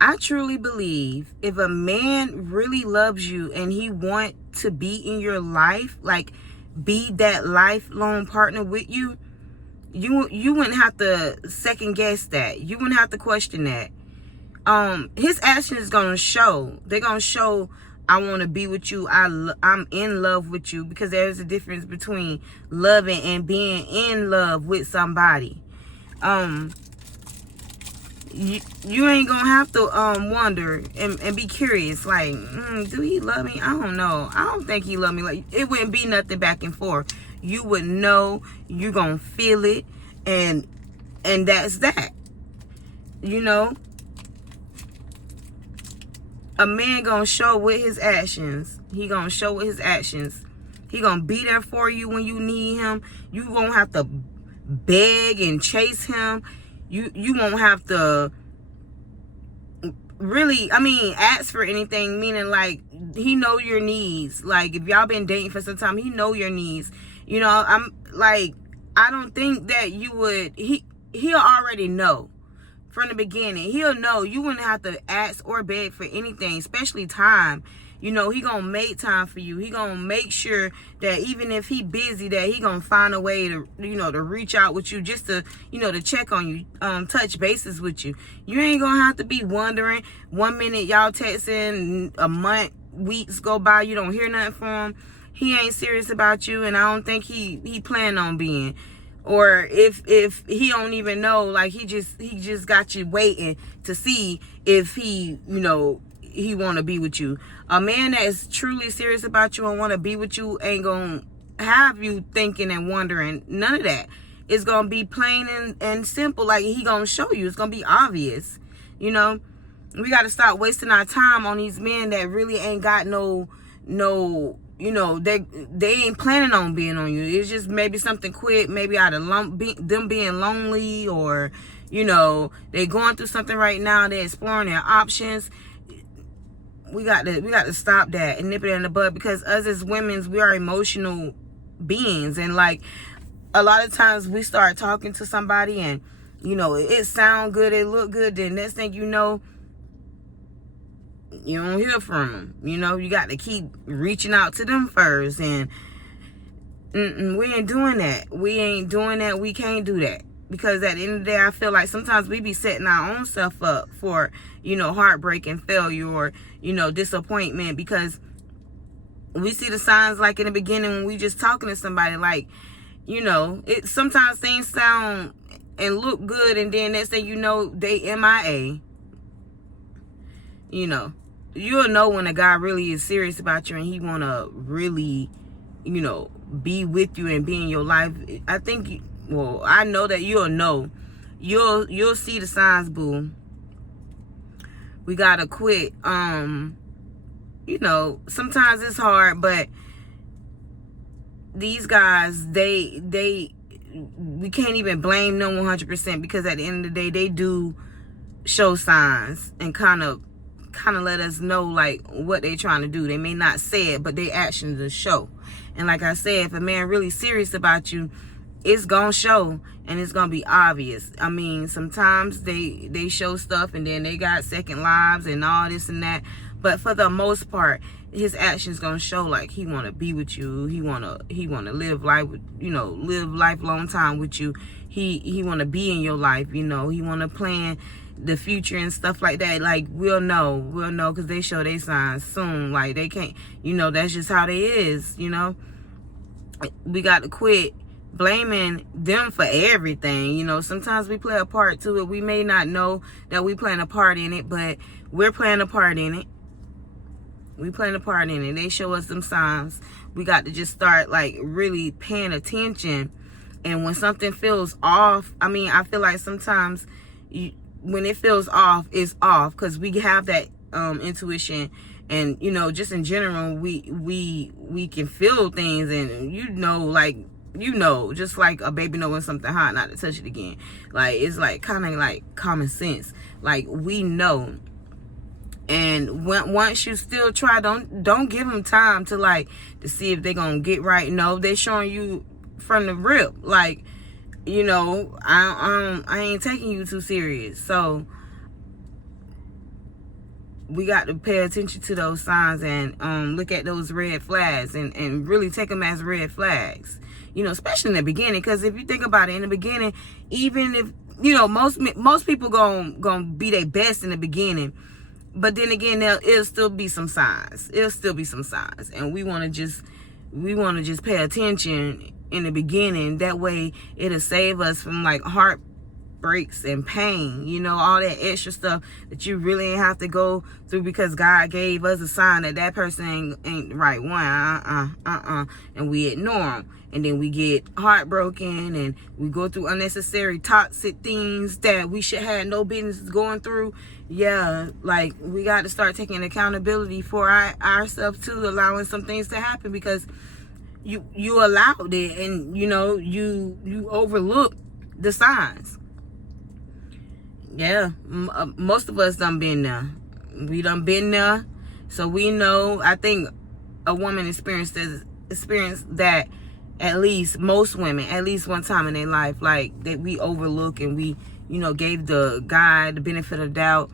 I truly believe if a man really loves you and he want to be in your life, like be that lifelong partner with you, you wouldn't have to second guess that. You wouldn't have to question that. His actions is gonna show. They're gonna show. I want to be with you. I'm in love with you, because there's a difference between loving and being in love with somebody. Um, you ain't gonna have to wonder and be curious, like, do he love me? I don't know. I don't think he love me. Like, it wouldn't be nothing back and forth. You would know. You gonna feel it, and that's that. You know, a man gonna show with his actions. He gonna show with his actions. He gonna be there for you when you need him. You won't have to beg and chase him. You won't have to really, ask for anything, meaning like he know your needs. Like, if y'all been dating for some time, he know your needs. You know, I'm like, I don't think that you would, he'll already know from the beginning. He'll know. You wouldn't have to ask or beg for anything, especially time. You know, he gonna make time for you. He gonna make sure that even if he busy, that he gonna find a way to, to reach out with you, just to, to check on you, touch bases with you. You ain't gonna have to be wondering. 1 minute y'all texting, a month, weeks go by, you don't hear nothing from him. He ain't serious about you, and I don't think he plan on being. Or if he don't even know, like, he just got you waiting to see if he he want to be with you. A man that is truly serious about you and want to be with you ain't gonna have you thinking and wondering. None of that. It's gonna be plain and simple. Like, he gonna show you. It's gonna be obvious. We got to stop wasting our time on these men that really ain't got no they ain't planning on being on you. It's just maybe something quick, maybe out of them being lonely, or they going through something right now. They're exploring their options. We got to stop that and nip it in the bud, because us as women, we are emotional beings, and like, a lot of times we start talking to somebody and it sound good, it look good, then next thing you know, you don't hear from them. You got to keep reaching out to them first, and we ain't doing that. We can't do that, because at the end of the day, I feel like sometimes we be setting our own self up for heartbreak and failure, or disappointment, because we see the signs, like in the beginning when we just talking to somebody, like, it sometimes things sound and look good, and then next thing you know, they MIA. You'll know when a guy really is serious about you and he want to really, be with you and be in your life. I think, I know that you'll know. You'll see the signs, boo. We got to quit. Sometimes it's hard, but these guys, we can't even blame them 100%, because at the end of the day, they do show signs and kind of let us know, like, what they trying to do. They may not say it, but their actions will show. And like I said, if a man really serious about you, it's gonna show, and it's gonna be obvious. Sometimes they show stuff and then they got second lives and all this and that, but for the most part, his actions gonna show, like, he want to be with you. He want to live life with, live life long time with you. He want to be in your life. He want to plan the future and stuff like that. Like, we'll know, because they show their signs soon. Like, they can't, that's just how they is. We got to quit blaming them for everything. Sometimes we play a part to it. We may not know that we playing a part in it, but we're playing a part in it. We playing a part in it. They show us them signs. We got to just start, like, really paying attention. And when something feels off, I feel like sometimes when it feels off, it's off, because we have that intuition, and just in general, we can feel things, and just like a baby know when something hot, not to touch it again. Like, it's like kind of like common sense. Like, we know. And once you still try, don't give them time to see if they're gonna get right. No, they're showing you from the rip, like, I ain't taking you too serious. So we got to pay attention to those signs and look at those red flags and really take them as red flags, you know, especially in the beginning. Because if you think about it, in the beginning, even if, you know, most people gonna be their best in the beginning, but then again, it'll still be some signs. And we want to just pay attention in the beginning. That way it'll save us from like heartbreaks and pain, you know, all that extra stuff that you really ain't have to go through, because God gave us a sign that person ain't right one, and we ignore them, and then we get heartbroken and we go through unnecessary toxic things that we should have no business going through. Yeah, like we got to start taking accountability for ourselves too, allowing some things to happen, because you allowed it, and you know, you overlooked the signs. Yeah, most of us done been there. We done been there, so we know. I think a woman experienced that, at least most women, at least one time in their life, like that we overlook, and we, you know, gave the guy the benefit of doubt,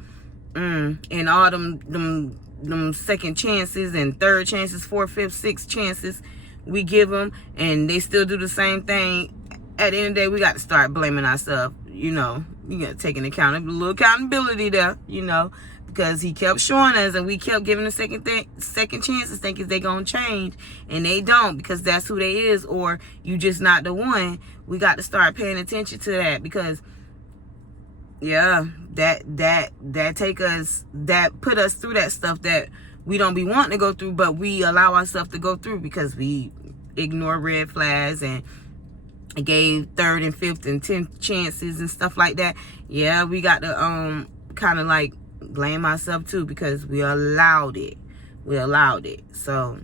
and all them second chances and third chances, fourth, fifth, sixth chances we give them, and they still do the same thing. At the end of the day, we got to start blaming ourselves. You know, you got to take an accountability there, you know, because he kept showing us, and we kept giving the second chances, thinking they gonna change, and they don't, because that's who they is, or you just not the one. We got to start paying attention to that, because yeah, that put us through that stuff that we don't be wanting to go through, but we allow ourselves to go through because we ignore red flags and gave third and fifth and 10th chances and stuff like that. Yeah, we got to kind of like blame ourselves too, because we allowed it. So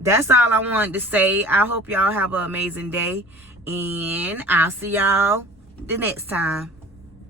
that's all I wanted to say. I hope y'all have an amazing day, and I'll see y'all the next time.